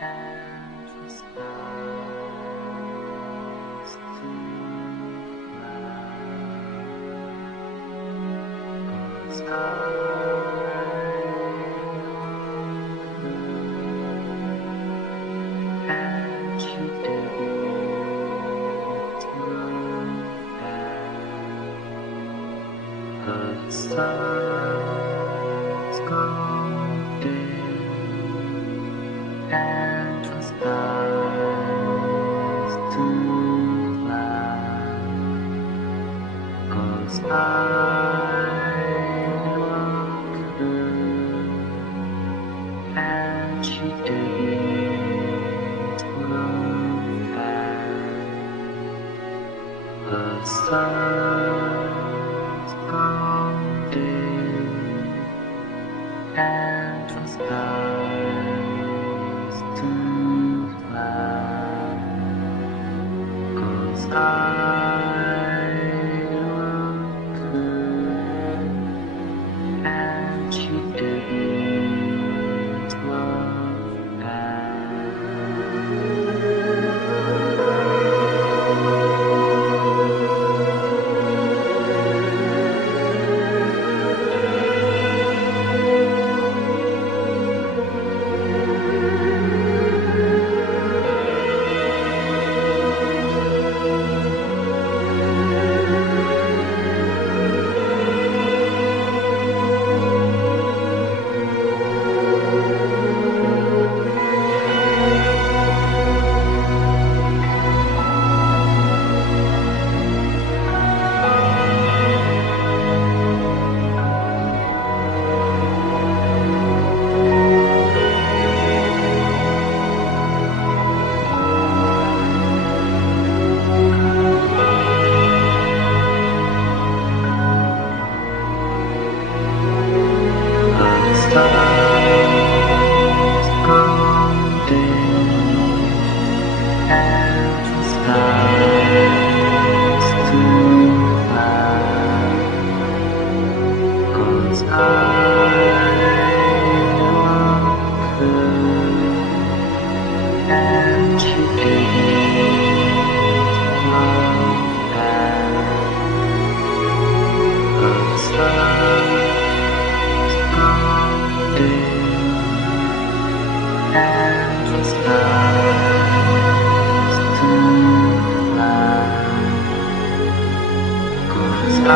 and responds to love. 'Cause and she didn't look back. The sun's gone dim and the skies too black. 'Cause I loved her and she didn't look back. The sun's gone dim and the skies too black. 'Cause I loved her and she didn't look back. Stars gone dim and the skies too black. 'Cause I loved her and she didn't look back. The stars gone dim and the skies too black. 'Cause I